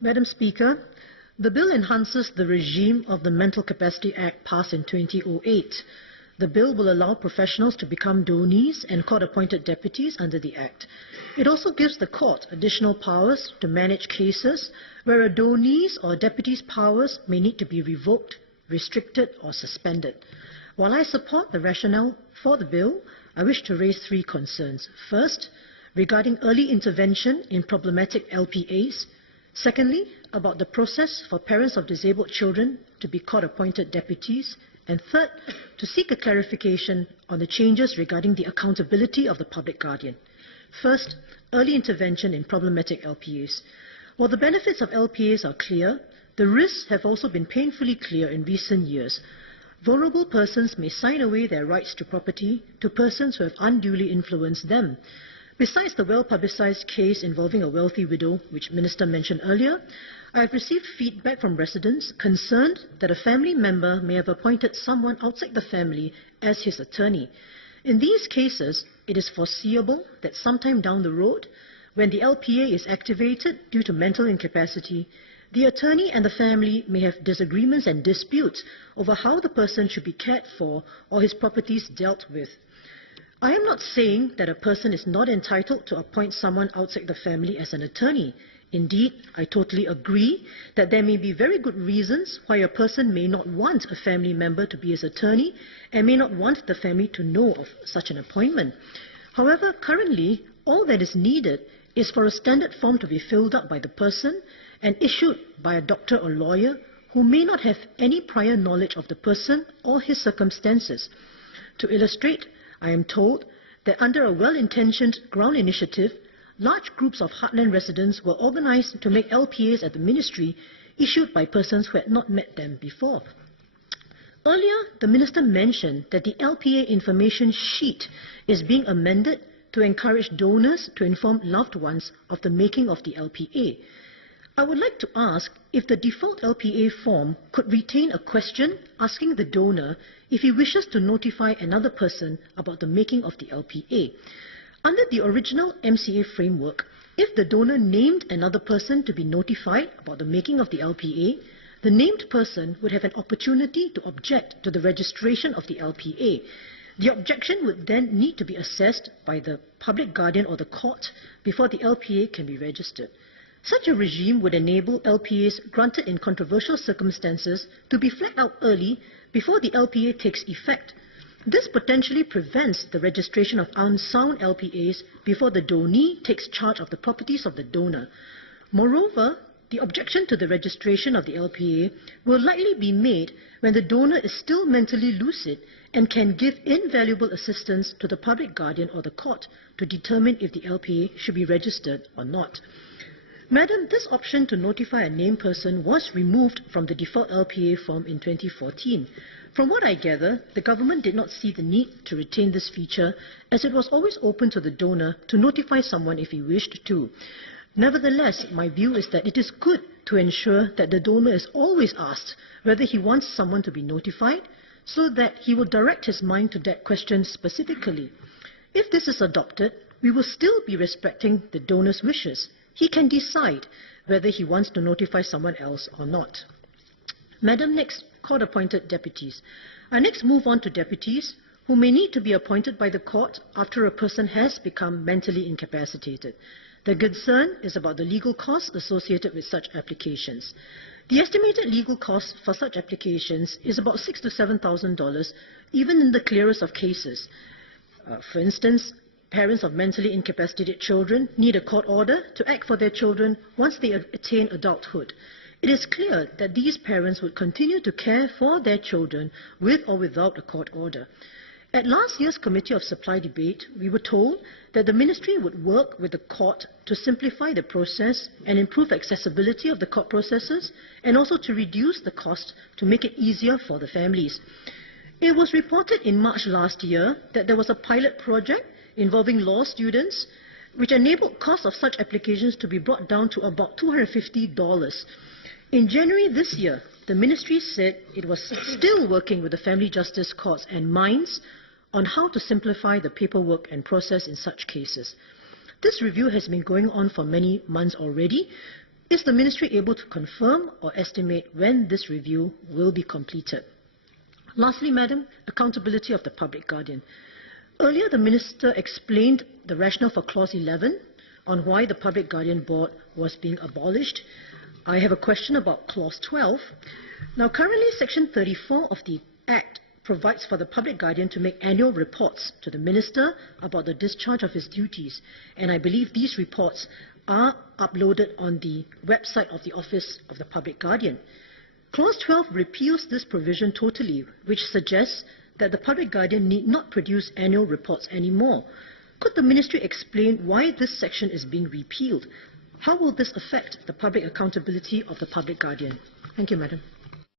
Madam Speaker, the bill enhances the regime of the Mental Capacity Act passed in 2008. The bill will allow professionals to become donees and court-appointed deputies under the Act. It also gives the court additional powers to manage cases where a donee's or deputy's powers may need to be revoked, restricted or suspended. While I support the rationale for the bill, I wish to raise three concerns. First, regarding early intervention in problematic LPAs. Secondly, about the process for parents of disabled children to be court-appointed deputies. And third, to seek a clarification on the changes regarding the accountability of the public guardian. First, early intervention in problematic LPAs. While the benefits of LPAs are clear, the risks have also been painfully clear in recent years. Vulnerable persons may sign away their rights to property to persons who have unduly influenced them. Besides the well-publicized case involving a wealthy widow, which Minister mentioned earlier, I have received feedback from residents concerned that a family member may have appointed someone outside the family as his attorney. In these cases, it is foreseeable that sometime down the road, when the LPA is activated due to mental incapacity, the attorney and the family may have disagreements and disputes over how the person should be cared for or his properties dealt with. I am not saying that a person is not entitled to appoint someone outside the family as an attorney. Indeed, I totally agree that there may be very good reasons why a person may not want a family member to be his attorney and may not want the family to know of such an appointment. However, currently, all that is needed is for a standard form to be filled out by the person and issued by a doctor or lawyer who may not have any prior knowledge of the person or his circumstances. To illustrate, I am told that under a well-intentioned ground initiative, large groups of heartland residents were organized to make LPAs at the ministry issued by persons who had not met them before. Earlier, the Minister mentioned that the LPA information sheet is being amended to encourage donors to inform loved ones of the making of the LPA. I would like to ask if the default LPA form could retain a question asking the donor if he wishes to notify another person about the making of the LPA. Under the original MCA framework, if the donor named another person to be notified about the making of the LPA, the named person would have an opportunity to object to the registration of the LPA. The objection would then need to be assessed by the public guardian or the court before the LPA can be registered. Such a regime would enable LPAs granted in controversial circumstances to be flagged out early before the LPA takes effect. This potentially prevents the registration of unsound LPAs before the donee takes charge of the properties of the donor. Moreover, the objection to the registration of the LPA will likely be made when the donor is still mentally lucid and can give invaluable assistance to the public guardian or the court to determine if the LPA should be registered or not. Madam, this option to notify a named person was removed from the default LPA form in 2014. From what I gather, the government did not see the need to retain this feature, as it was always open to the donor to notify someone if he wished to. Nevertheless, my view is that it is good to ensure that the donor is always asked whether he wants someone to be notified, so that he will direct his mind to that question specifically. If this is adopted, we will still be respecting the donor's wishes. He can decide whether he wants to notify someone else or not. Madam, next, court-appointed deputies. I next move on to deputies who may need to be appointed by the court after a person has become mentally incapacitated. The concern is about the legal costs associated with such applications. The estimated legal cost for such applications is about $6,000 to $7,000, even in the clearest of cases. For instance, parents of mentally incapacitated children need a court order to act for their children once they attain adulthood. It is clear that these parents would continue to care for their children with or without a court order. At last year's Committee of Supply debate, we were told that the ministry would work with the court to simplify the process and improve accessibility of the court processes, and also to reduce the cost to make it easier for the families. It was reported in March last year that there was a pilot project involving law students, which enabled costs of such applications to be brought down to about $250. In January this year, the ministry said it was still working with the family justice courts and mines on how to simplify the paperwork and process in such cases. This review has been going on for many months already. Is the Ministry able to confirm or estimate when this review will be completed? Lastly, Madam, accountability of the Public Guardian. Earlier, the Minister explained the rationale for Clause 11 on why the Public Guardian Board was being abolished. I have a question about Clause 12. Now, currently, Section 34 of the Act provides for the Public Guardian to make annual reports to the Minister about the discharge of his duties, and I believe these reports are uploaded on the website of the Office of the Public Guardian. Clause 12 repeals this provision totally, which suggests that the Public Guardian need not produce annual reports anymore. Could the Ministry explain why this section is being repealed? How will this affect the public accountability of the Public Guardian? Thank you, Madam.